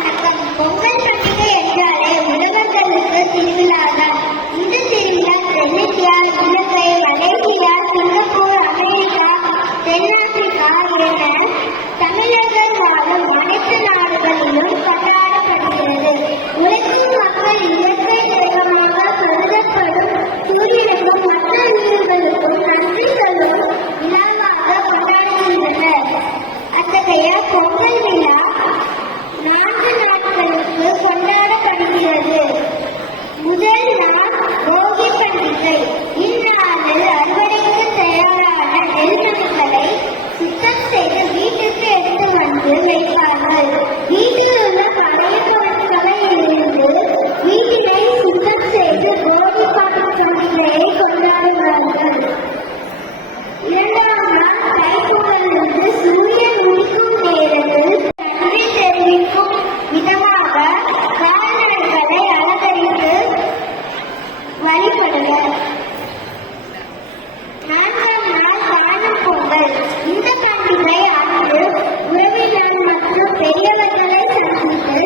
வணக்கம். பொங்கல் பண்டிகை என்றாலே உழவர்களுக்கு திருவிழாதான். இந்த திருவிழா தென்னிந்தியா, இலங்கை, மலேசியா, சிங்கப்பூர், அமெரிக்கா, தென்னாப்பிரிக்கா என தமிழர்கள் வாழும் அனைத்து நாடுகளிலும் கொண்டாடப்படுகிறது. உழைக்கும் மக்கள் இயற்கை தெய்வமாக கருதப்படும் சூரியனுக்கும் மற்ற உயிர்களுக்கும் நன்றி சொல்லும் விழாவாக கொண்டாடுகின்றனர். அத்தகைய பொங்கல் விழா 4 நாட்களுக்கு கொண்டாடப்படுகிறது. முதல் நாள் போகி பண்டிகை. இந்நாளில் அறுவடைக்கு தயாரான நெல்மணிகளை சுத்தம் செய்து வீட்டுக்கு எடுத்து வந்து வைப்பார்கள். வீட்டில் உள்ள பழைய பொருட்களில் இருந்து வீட்டினை சுத்தம் செய்து போகி பண்டிகையை கொண்டாடுவார்கள். இரண்டாம் நாள் தைப்பொங்கலிருந்து சூரியன் உதிக்கும் நேரத்தில் நன்றி தெரிவிக்கும் விதமாக கால்நடைகளை அலங்கரித்து வழிபடுவர். 4ஆம் நாள் காணும் பொங்கல். இந்த பண்டிகை அன்று உறவினர் மற்றும் பெரியவர்களை சந்தித்து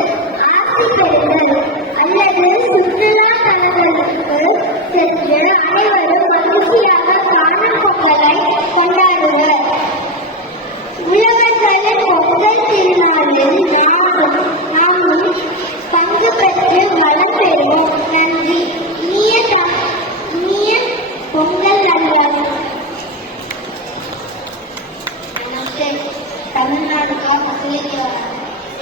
ஆசி பெறுதல் அல்லது சுற்றுலா தலங்களுக்கு சென்று அனைவரும் மகிழ்ச்சியாக காணும் பொங்கலை கொண்டாடுவர். உழவர்களின் பொங்கல் திருநாளில் நாமும் பங்கு பெற்று வளம் பெறுவோம். நன்றி. இனிய பொங்கல் நல்வாழ்வு. नमस्ते। तमिलनाडु का मसूरी त्योहार।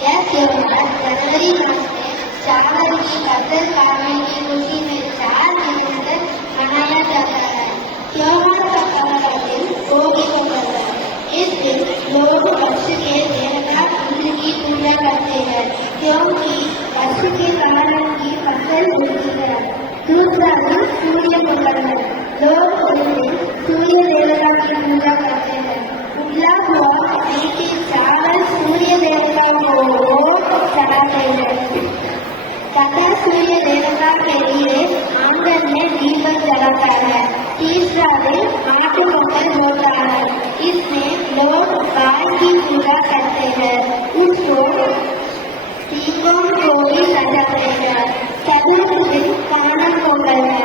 यह त्योहार जनवरी मास में चावल की फसल काटने की खुशी में 4 दिनों तक मनाया जाता है। त्योहार का पहला दिन भोगी पोंगल है। इस दिन लोग वर्ष के देवता इंद्र की पूजा करते हैं क्योंकि वर्ष के कारण की फसल होती है। दूसरा दिन सूर्य पोंगल है। लोग उस दिन सूर्य देवता की पूजा करते हैं। उबला हुआ मीठी चावल सूर्य देवता को चढ़ाते हैं तथा सूर्य देवता के लिए आंगन में दीपक जलाता है। तीसरा दिन मातृ पोंगल होता है। इसमें लोग गाय की पूजा करते हैं, उसको दीपों को भी सजाते हैं। चतुर्थ दिन कानम पोंगल है।